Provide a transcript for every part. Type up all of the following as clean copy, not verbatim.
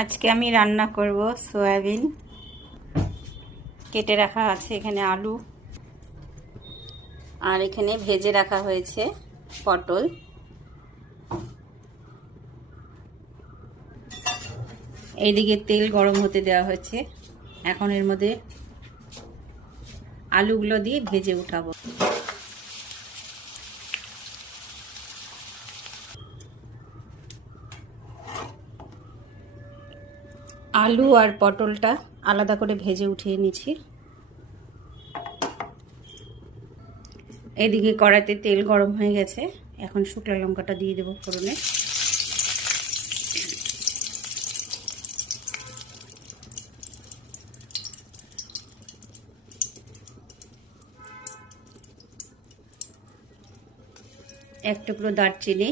আজকে আমি রান্না করব সয়াবিন। কেটে রাখা আছে এখানে আলু, আর এখানে ভেজে রাখা হয়েছে পটল। এইদিকে তেল গরম হতে দেওয়া হয়েছে। এখন এর মধ্যে আলুগুলো দিয়ে ভেজে উঠাবো। আলু আর পটলটা আলাদা করে ভেজে উঠিয়ে নিচ্ছি। এদিকে কড়াইতে তেল গরম হয়ে গেছে। এখন শুকনো লঙ্কাটা দিয়ে দেবো ফোড়নে। এক টুকরো দারচিনি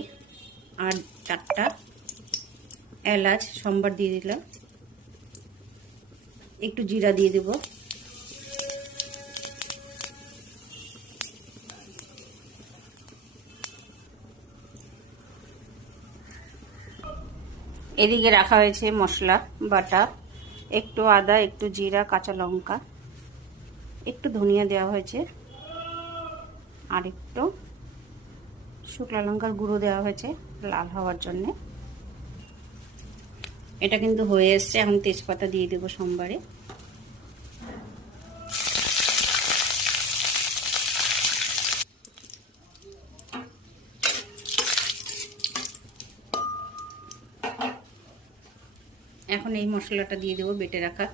আর 4টা এলাচ সম্বার দিয়ে দিলাম। একটু জিরা দিয়ে দেব। এদিকে রাখা হয়েছে মশলা বাটা, একটু আদা, একটু জিরা, কাঁচা লঙ্কা, একটু ধনিয়া দেওয়া হয়েছে, আর একটু শুকনো লঙ্কার গুঁড়ো দেওয়া হয়েছে লাল হওয়ার জন্য। এটা কিন্তু হয়ে এসছে। এখন তেজপাতা দিয়ে দেবো সোমবারে। এখন এই মশলাটা দিয়ে দেবো বেটে রাখা।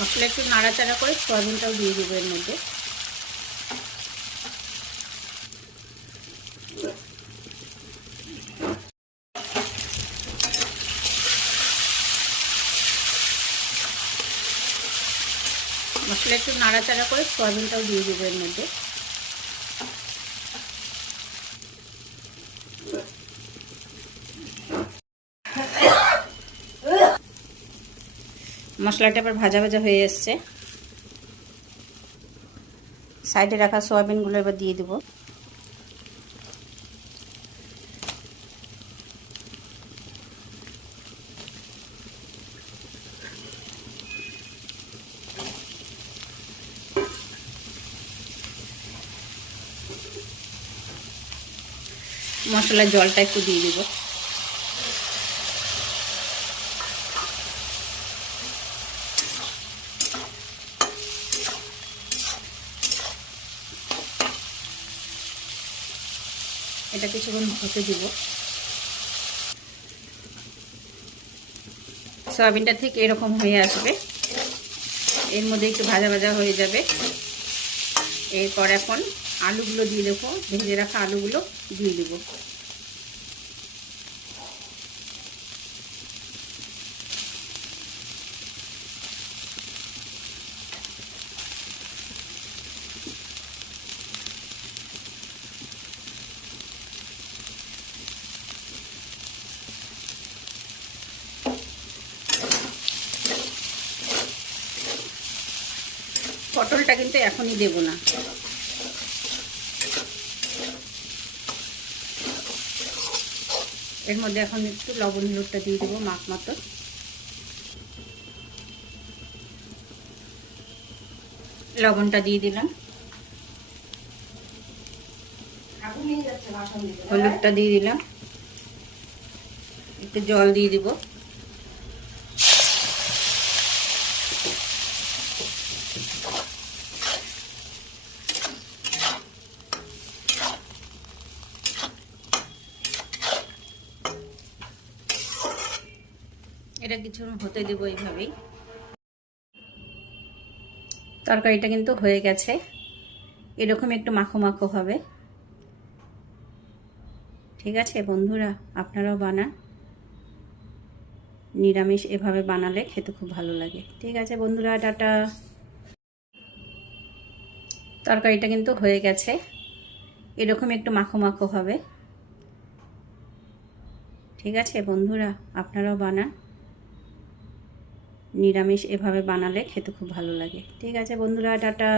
মশলা একটু নাড়াচাড়া করে সয়াবিনটাও দিয়ে দেবো এর মধ্যে। মশলা একটু নাড়াচাড়া করে সয়াবিনটাও দিয়ে দেবো এর মধ্যে। মশলাটা এবার ভাজা ভাজা হয়ে এসছে। সাইডে রাখা সয়াবিনগুলো এবার দিয়ে দেবো। মশলার জলটা একটু দিয়ে দেবো। এটা কিছুক্ষণ হতে দিব। সয়াবিনটা ঠিক এরকম হয়ে আসবে। এর মধ্যে একটু ভাজা ভাজা হয়ে যাবে। এরপর এখন আলুগুলো দিয়ে দেবো। ভেজে রাখা আলুগুলো দিয়ে দেবো। পটলটা কিন্তু এখনই দেব না। এর মধ্যে এখন একটু লবণ হলুদটা দিয়ে দেবো মাখ মতো। লবণটা দিয়ে দিলাম। হলুদটা দিয়ে দিলাম। একটু জল দিয়ে দিব। এটা কিছু হতে দেবো এইভাবেই। তরকারিটা কিন্তু হয়ে গেছে। এরকম একটু মাখো মাখো হবে। ঠিক আছে বন্ধুরা, আপনারাও বানান। নিরামিষ এভাবে বানালে খেতে খুব ভালো লাগে। ঠিক আছে বন্ধুরা, টাটা। তরকারিটা কিন্তু হয়ে গেছে। এরকম একটু মাখো মাখো হবে। ঠিক আছে বন্ধুরা, আপনারাও বানান। নিরামিষ এভাবে বানালে খেতে খুব ভালো লাগে। ঠিক আছে বন্ধুরা, টাটা।